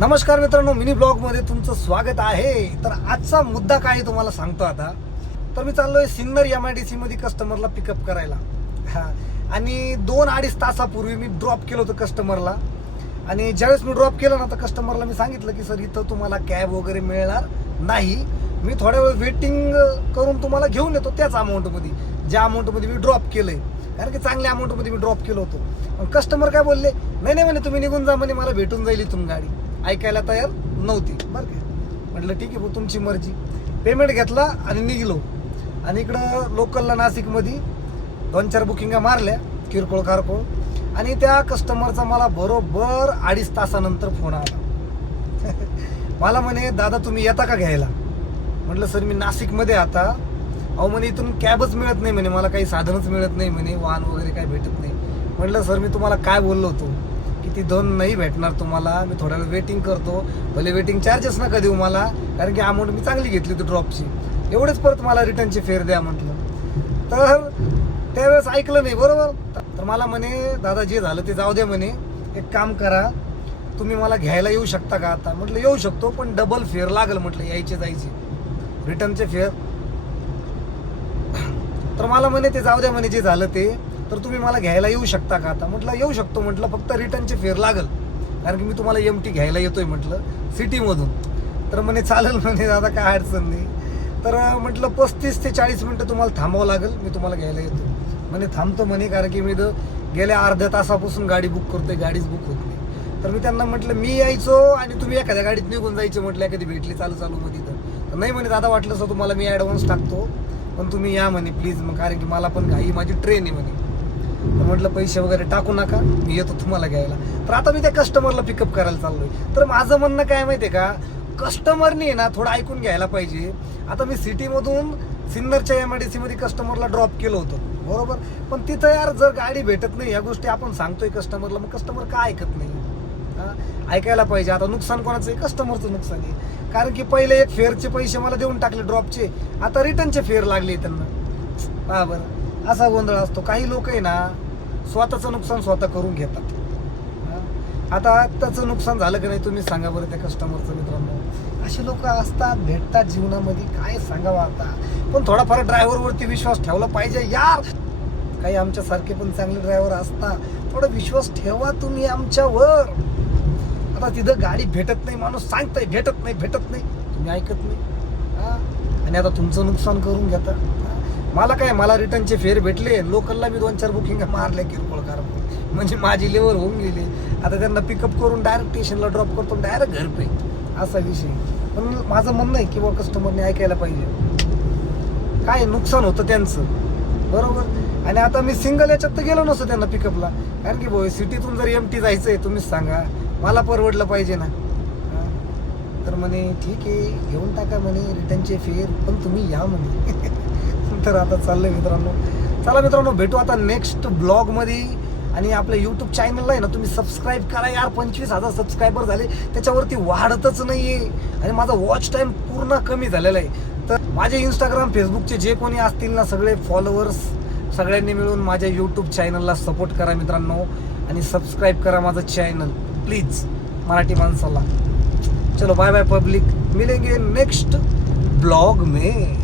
नमस्कार मित्रांनो, mini blog मध्ये तुमचं स्वागत आहे. तर आजचा मुद्दा काय आहे तुम्हाला सांगतो आता. तर मी चाललोय सिन्नर MIDC मध्ये कस्टमरला पिकअप करायला. आणि 2-2.5 तासापूर्वी मी ड्रॉप केलं होतं कस्टमरला. आणि ज्यावेळेस मी ड्रॉप केलं ना, तर कस्टमरला मी सांगितलं की सर इथं तुम्हाला कॅब वगैरे मिळणार नाही, मी थोड्या वेळ वेटिंग करून तुम्हाला घेऊन येतो त्याच अमाऊंटमध्ये, ज्या अमाऊंटमध्ये मी ड्रॉप केलंय. कारण की चांगल्या अमाऊंटमध्ये मी ड्रॉप केलं होतं. पण कस्टमर काय बोलले, नाही म्हणे तुम्ही निघून जा म्हणे, मला भेटून जाईल इथून गाडी. ऐकायला तयार नव्हती. बरं का, म्हटलं ठीक आहे भाऊ, तुमची मर्जी. पेमेंट घेतला आणि निघलो. आणि इकडं लोकलला नाशिकमध्ये 2-4 बुकिंगा मारल्या किरकोळ कारकोळ. आणि त्या कस्टमरचा मला बरोबर 2.5 तासानंतर फोन आला. मला म्हणे दादा तुम्ही येता का घ्यायला. म्हटलं सर मी नाशिकमध्ये आता. अहो म्हणे इथून कॅबच मिळत नाही म्हणे, मला काही साधनच मिळत नाही म्हणे, वाहन वगैरे काही भेटत नाही. म्हटलं सर मी तुम्हाला काय बोललो होतो की ती 2 नाही भेटणार तुम्हाला, मी थोड्या वेळ वेटिंग करतो, भले वेटिंग चार्जेस नका देऊ मला, कारण की अमाऊंट मी चांगली घेतली होती ड्रॉपची, एवढेच परत मला रिटर्नचे फेअर द्या म्हटलं. तर त्यावेळेस ऐकलं नाही. बरोबर. तर मला म्हणे दादा जे झालं ते जाऊ द्या म्हणे, एक काम करा तुम्ही मला घ्यायला येऊ शकता का आता. म्हटलं येऊ शकतो, पण डबल फेअर लागेल म्हटलं, यायचे जायचे रिटर्नचे फेअर. तर मला म्हणे ते जाऊ द्या म्हणे जे झालं ते, तर तुम्ही मला घ्यायला येऊ शकता का आता. म्हटलं येऊ शकतो म्हटलं, फक्त रिटर्नचे फेअर लागेल, कारण की मी तुम्हाला MT घ्यायला येतोय म्हटलं सिटीमधून. तर म्हणे चालेल म्हणे दादा, काय अडचण नाही. तर म्हटलं 35 ते 40 मिनटं तुम्हाला थांबावं लागेल, मी तुम्हाला घ्यायला येतो म्हणे. थांबतो म्हणे, कारण की मी गेल्या अर्ध्या तासापासून गाडी बुक करतोय, गाडीच बुक होत नाही. तर मी त्यांना म्हटलं मी यायचो आणि तुम्ही एखाद्या गाडीत निघून जायचे म्हटलं, एखादी भेटली चालू मध्ये. तर नाही म्हणे दादा, वाटलं सर तुम्हाला मी ॲडव्हान्स टाकतो, पण तुम्ही या म्हणे प्लीज, मग कारण की मला पण घाई, माझी ट्रेन आहे म्हणे. तर म्हटलं पैसे वगैरे टाकू नका, मी येतो तुम्हाला घ्यायला. तर आता मी त्या कस्टमरला पिकअप करायला चाललोय. तर माझं म्हणणं काय माहितीये का, कस्टमरने ना थोडं ऐकून घ्यायला पाहिजे. आता मी सिटीमधून सिन्नरच्या MIDC मध्ये कस्टमरला ड्रॉप केलं होतं, बरोबर. पण तिथं यार जर गाडी भेटत नाही, या गोष्टी आपण सांगतोय कस्टमरला, मग कस्टमर का ऐकत नाही. ऐकायला पाहिजे. आता नुकसान कोणाचं आहे, कस्टमरचं नुकसान आहे. कारण की पहिले एक फेअरचे पैसे मला देऊन टाकले ड्रॉपचे, आता रिटर्नचे फेअर लागले त्यांना. पहा बरं, असा गोंधळ असतो. काही लोक आहे ना स्वतःचं नुकसान स्वतः करून घेतात. आता त्याचं नुकसान झालं की नाही तुम्ही सांगा बरं त्या कस्टमरचं. मित्रांनो असे लोक असतात, भेटतात जीवनामध्ये, काय सांगावं आता. पण थोडाफार ड्रायव्हरवरती विश्वास ठेवला पाहिजे यार. काही आमच्यासारखे पण चांगले ड्रायव्हर असतात, थोडा विश्वास ठेवा तुम्ही आमच्यावर. आता तिथं गाडी भेटत नाही, माणूस सांगताय भेटत नाही, तुम्ही ऐकत नाही. आणि आता तुमचं नुकसान करून घेता. मला काय, मला रिटर्नचे फेअर भेटले, लोकलला मी 2-4 बुकिंग मारल्या किरकोळ कारकोळ, म्हणजे माझी लेवर होऊन गेली. आता त्यांना पिकअप करून डायरेक्ट स्टेशनला ड्रॉप करतो, डायरेक्ट घर पे, असा विषय. पण माझं म्हणणं आहे की बाबा कस्टमरने ऐकायला पाहिजे, काय नुकसान होतं त्यांचं, बरोबर. आणि आता मी सिंगल याच्यात तर गेलो नसतो त्यांना पिकअपला, कारण की भाऊ सिटीतून जर MT जायचं आहे, तुम्हीच सांगा, मला परवडलं पाहिजे ना. तर म्हणे ठीक आहे घेऊन टाका म्हणे रिटर्नचे फेअर, पण तुम्ही या म्हणे. तर आता चाललंय मित्रांनो. चला मित्रांनो, भेटू आता नेक्स्ट ब्लॉगमध्ये. आणि आपल्या यूट्यूब चॅनलला आहे ना तुम्ही सबस्क्राईब करा यार. 25,000 सबस्क्रायबर झाले, त्याच्यावरती वाढतच नाहीये. आणि माझा वॉच टाइम पूर्ण कमी झालेला आहे. तर माझे इंस्टाग्राम फेसबुकचे जे कोणी असतील ना सगळे फॉलोअर्स, सगळ्यांनी मिळून माझ्या यूट्यूब चॅनलला सपोर्ट करा मित्रांनो. आणि सबस्क्राईब करा माझं चॅनल प्लीज, मराठी माणसाला. चलो बाय बाय पब्लिक, मिलेंगे नेक्स्ट ब्लॉग में.